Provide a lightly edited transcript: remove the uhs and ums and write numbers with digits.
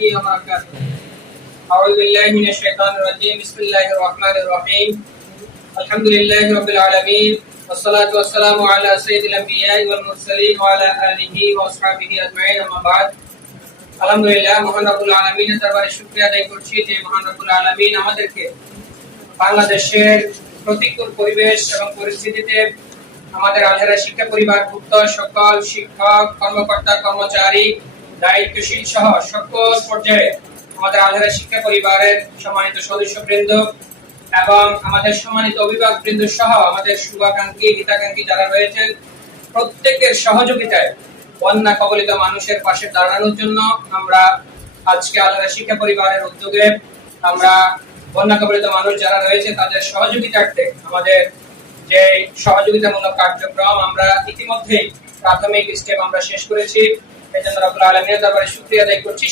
وبركاته. أعوذ بالله من الشيطان الرجيم. بسم الله الرحمن الرحيم. الحمد لله رب العالمين والصلاة والسلام على سيد الأنبياء والمرسلين وعلى آله وأصحابه أجمعين. أما بعد. আলহামদুলিল্লাহ, মহান রব্বুল আলামিনের দরবারে শুকরিয়া আদায় করছি যে মহান রব্বুল আলামিন আমাদেরকে বাংলাদেশের প্রতিকূল পরিবেশ এবং পরিস্থিতিতে আমাদের আলহেরা শিক্ষা পরিবারভুক্ত সকল শিক্ষক, কর্মকর্তা, কর্মচারী, দায়িত্বশীল সহ সকল পর্যায়ে আমাদের আলহেরা শিক্ষা পরিবারের সম্মানিত সদস্যবৃন্দ এবং আমাদের সম্মানিত অভিভাবকবৃন্দ সহ আমাদের শুভাকাঙ্ক্ষী, হিতাকাঙ্ক্ষী যারা রয়েছেন প্রত্যেকের সহযোগিতায় বন্যা কবলিত মানুষের পাশে দাঁড়ানোর জন্য আমরা আজকে আলহেরা শিক্ষা পরিবারের উদ্যোগে আমরা বন্যা কবলিত মানুষ যারা রয়েছে তাদের সহযোগিতার্থে আমাদের যে সহযোগিতামূলক কার্যক্রম আমরা ইতিমধ্যেই প্রাথমিক স্টেপ আমরা শেষ করেছি। এই জন্য রব্বুল আলামিনের দরবারে শুকরিয়া আদায় করছি।